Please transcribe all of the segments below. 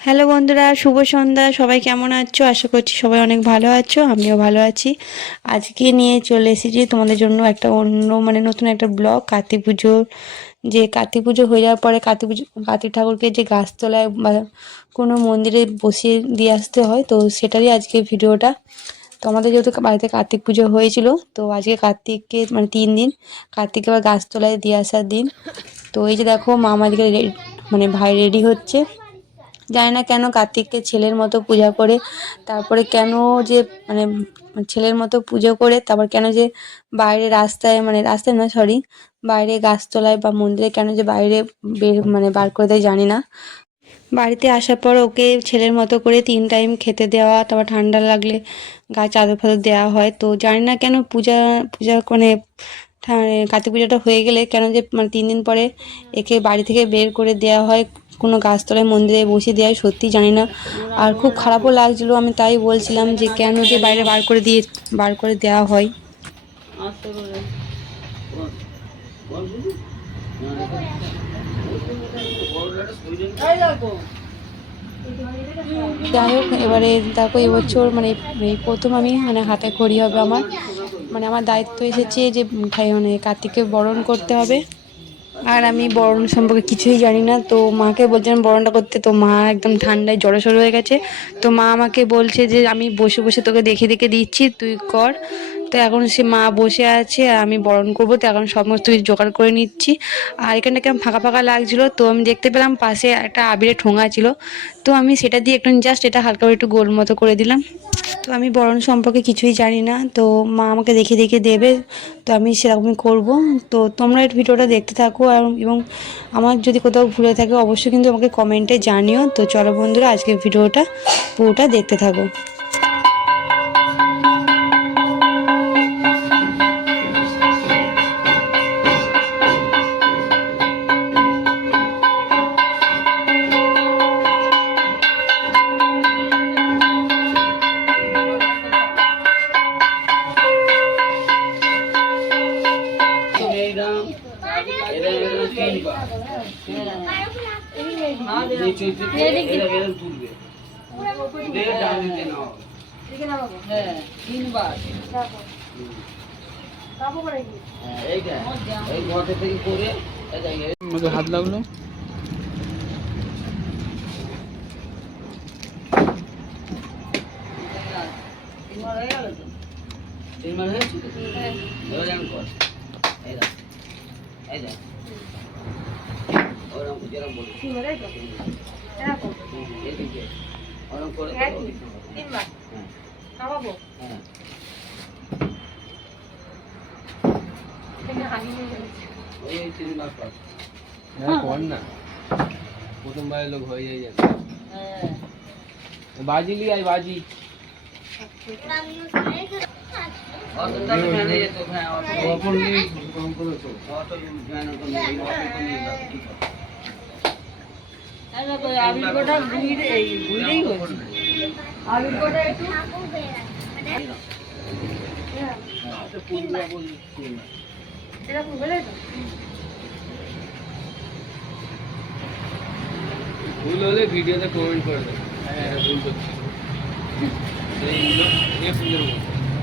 Hello বন্ধুরা, শুভ সন্ধ্যা। সবাই কেমন আছো? আশা করছি সবাই অনেক ভালো আছো, আমিও ভালো আছি। আজকে নিয়ে চলে এসেছি তোমাদের জন্য একটা অন্য মানে নতুন একটা ব্লগ কার্তিক পুজো যে কার্তিক পুজো হয়ে যাওয়ার পরে কার্তিক পুজো কার্তিক ঠাকুরকে যে গাছতলায় বা কোনো মন্দিরে বসিয়ে দিয়ে আসতে হয়, তো সেটারই আজকে ভিডিওটা। তো আমাদের যেহেতু বাড়িতে কার্তিক পুজো হয়েছিল, তো আজকে কার্তিককে মানে তিন দিন কার্তিককে আবার গাছতলায় দিয়ে আসার দিন। তো এই যে দেখো মা আমাদেরকে মানে ভাই রেডি হচ্ছে। জানি না কেন কার্তিককে ছেলের মতো পূজা করে, তারপরে কেন যে মানে ছেলের মতো পুজো করে, তারপর কেন যে বাইরে রাস্তায় মানে রাস্তায় না সরি বাইরে গাছতলায় বা মন্দিরে কেন যে বাইরে বের মানে বার করে দেয় জানি না। বাড়িতে আসার পর ওকে ছেলের মতো করে তিন টাইম খেতে দেওয়া, তারপর ঠান্ডা লাগলে গায়ে চাদর ফাদর দেওয়া হয়। তো জানি না কেন পূজা পূজা মানে কার্তিক পুজোটা হয়ে গেলে কেন যে মানে তিন দিন পরে একে বাড়ি থেকে বের করে দেওয়া হয়। কোনো গাছতলায় মন্দিরে বসে দেওয়া হয় সত্যি জানি না। আর খুব খারাপও লাগছিল, আমি তাই বলছিলাম যে কেন যে বাইরে বার করে দিয়ে, বার করে দেওয়া হয়। যাই হোক, এবারে দেখো, এবছর মানে এই প্রথম আমি মানে হাতে খড়ি হবে আমার। মানে আমার দায়িত্ব এসেছে যে মানে কার্তিককে বরণ করতে হবে। আর আমি বরণ সম্পর্কে কিছুই জানি না। তো মাকে বলছিলাম বরণটা করতে। তো মা একদম ঠান্ডায় জড়ো সড়ো হয়ে গেছে। তো মা আমাকে বলছে যে, আমি বসে বসে তোকে দেখে দেখে দিচ্ছি, তুই কর। তো এখন সে মা বসে আছে, আর আমি বরণ করব। তো এখন সমস্ত কিছু জোগাড় করে নিচ্ছি। আর এখানটা কেমন ফাঁকা ফাঁকা লাগছিল, তো আমি দেখতে পেলাম পাশে একটা আবিরের ঠোঙা ছিল। তো আমি সেটা দিয়ে একটু জাস্ট এটা হালকা একটু গোল মতো করে দিলাম। তো আমি বরণ সম্পর্কে কিছুই জানি না। তো মা আমাকে দেখে দেখে দেবে, তো আমি সেরকমই করব। তো তোমরা এই ভিডিওটা দেখতে থাকো এবং আমার যদি কোথাও ভুলে থাকে, অবশ্যই কিন্তু আমাকে কমেন্টে জানিও। তো চলো বন্ধুরা, আজকের ভিডিওটা পুরোটা দেখতে থাকো। হাত লাগল তিনবার হয়ে হয়েছে এবার কর এই দেখ এই দেখ প্রথমবার লোক হয়ে যায় যাবে হ্যাঁ বাজি লি আই বাজি অত তাহলে ভ্যানে যেত হ্যাঁ অত অপর নিয়ে কম করেছ অত ভ্যান অত নেই অত তো নিয়ে যাবে এই দেখো, এই আবির কটা বুড়ির এই বুড়িরই হয়েছে আবির কটা একটু ভুল হলে ভিডিওতে কমেন্ট করে দেবে। হ্যাঁ ভুল করছি। এই লোক- এ ফুলের মতো।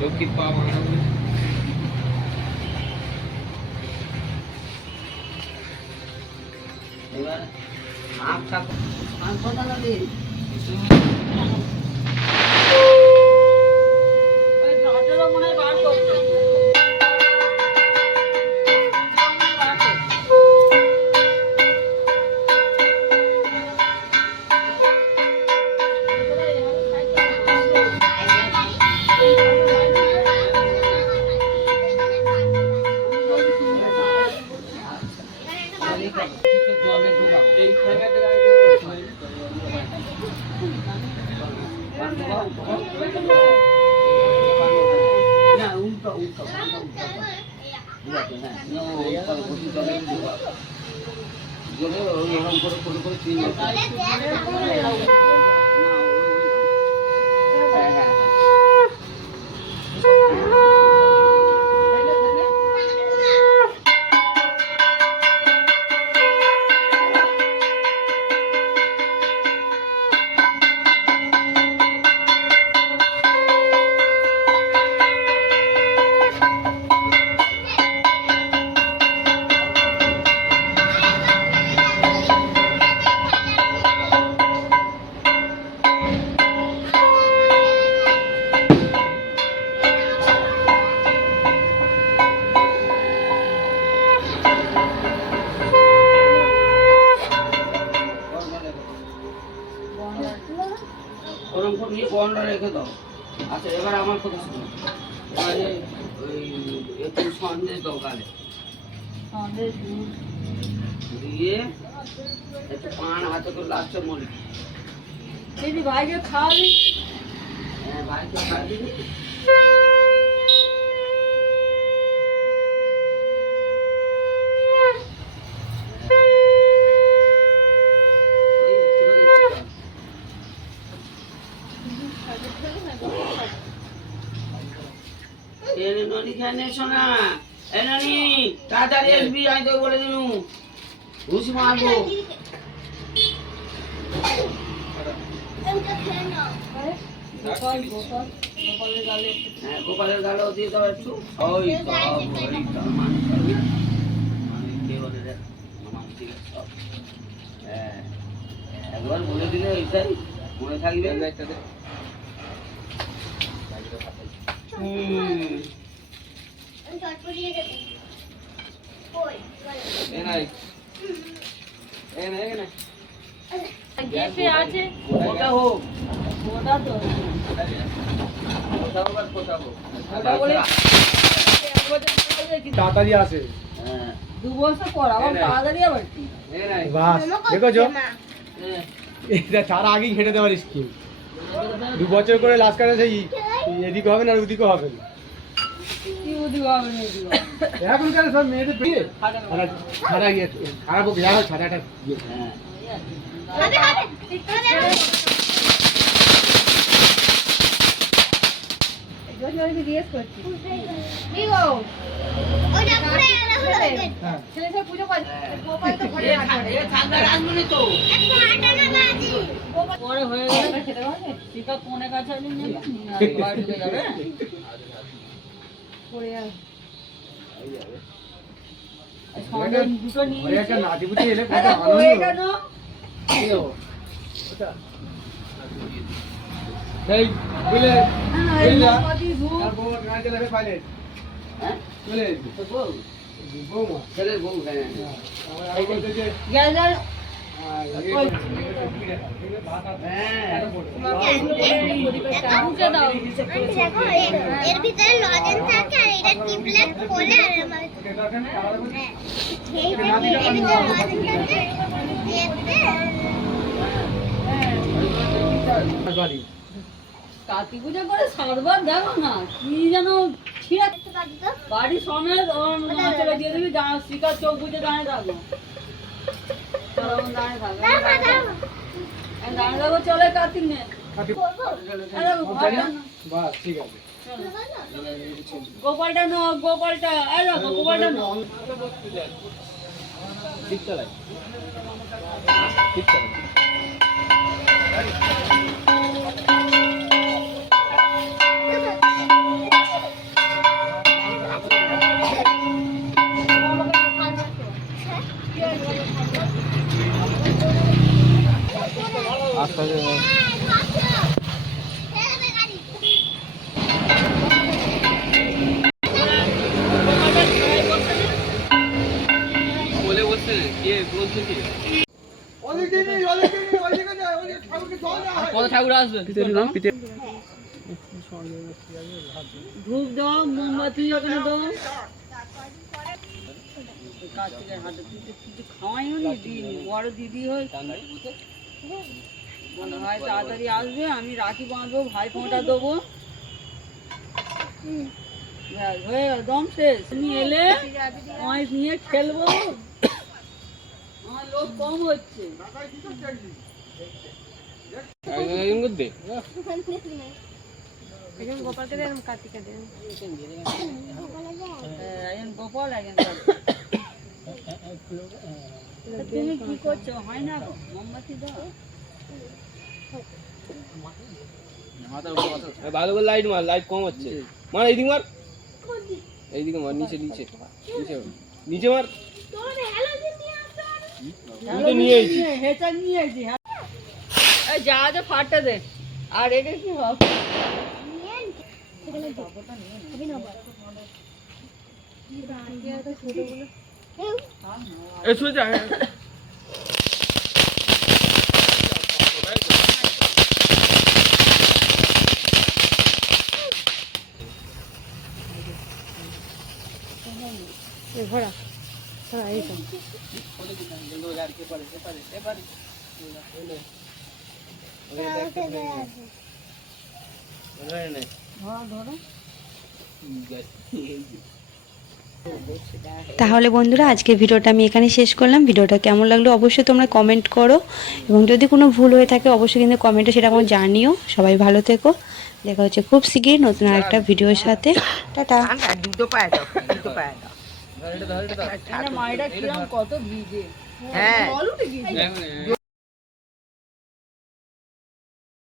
লক্ষ্মীর পা ভাঙা বলে এবার আম করে করে করে দুধ। দিয়ে একটু পান হাতে করে লাস্টে মনে দিদি ভাইকে খাওয়াবি হ্যাঁ ভাইকে খাই দিবি। ওই একটুখানি দাও। এ রে ননি খানে শোনা এ ননি তাড়াতাড়ি আসবি আমি তোকে বলে দিলু ঘুষ মারবো। গোপাল গোপাল গোপালের গালে হ্যাঁ গোপালের গালেও দিয়ে দাও একটু। ওই। মানে। হ্যাঁ একবার বলে দিলে এইটাই মনে থাকবে। হুম। আছে? ওটা হোক। ওটা তো। ওটা বলে তাড়াতাড়ি আসে। হ্যাঁ। দু বছর পর আবার তাড়াতাড়ি আবার কি? বাস। দেখেছ। এটা তার আগেই ঘেটে দেওয়ার স্কিম। দু বছর করে লাস্ট কাটে সেই এদিকে হবে না আর ওদিকে হবে না কি বুদ্ধি হবে না এদিকে? এখনকার সব মেয়েদের পেয়ে? ছাড়া গিয়ে খারাপ হোক যা ছাড়াটা। হ্যাঁ। পরে হয়ে গেলে টিকা কোনে কাছে ঢুকে যাবে বৌমা ছেলের বউ থাকে কার্তিক পুজো করে সাতবার দেখো না, কি যেন ছিঁড়ে বাড়ি চলে দিয়ে শিকার চোখ বুঝে দাঁড়িয়ে থাকব গোপালটা নো। গোপালটা গোপালটা নো ঠিক চালাই ঠিক চালাই কত ঠাকুর আসবে ধূপ দাও মোমবাতি ওখানে দাও কার্তিকের হাতে কিছু খাওয়াইও নি দিইনি বড় দিদি হয় বলে ভাই তাড়াতাড়ি আসবে? আমি রাখি বাঁধবো ভাই ফোঁটা দেবো হয়ে গেল দম শেষ। তুমি এলে নিয়ে খেলব। লোক কম হচ্ছে। একজন করতে হ্যাঁ, একজন গোপাল একজন কার্তিক। তা তুমি কি করছ? হয় না মোমবাতি দাও। ভালো করে লাইট মার লাইট কম হচ্ছে। মার এইদিকে মার। এইদিকে মার নিচে নিচে নিচে। নিচে মার। হেটা নিয়ে আইছি যা যা ফাটে দে আর এটা কি হবে এসো যা ভরা তাহলে বন্ধুরা আজকে ভিডিওটা আমি এখানে শেষ করলাম। ভিডিওটা কেমন লাগল অবশ্যই তোমরা কমেন্ট করো। এবং যদি কোনো ভুল হয়ে থাকে, অবশ্যই কিন্তু কমেন্টে সেটা আমাকে জানিও। সবাই ভালো থেকো। দেখা হচ্ছে খুব শিগগির নতুন আরেকটা ভিডিওর সাথে। টাটা। দুটো পায়ে দুটো পায়ে কত ভিজে। হ্যাঁ।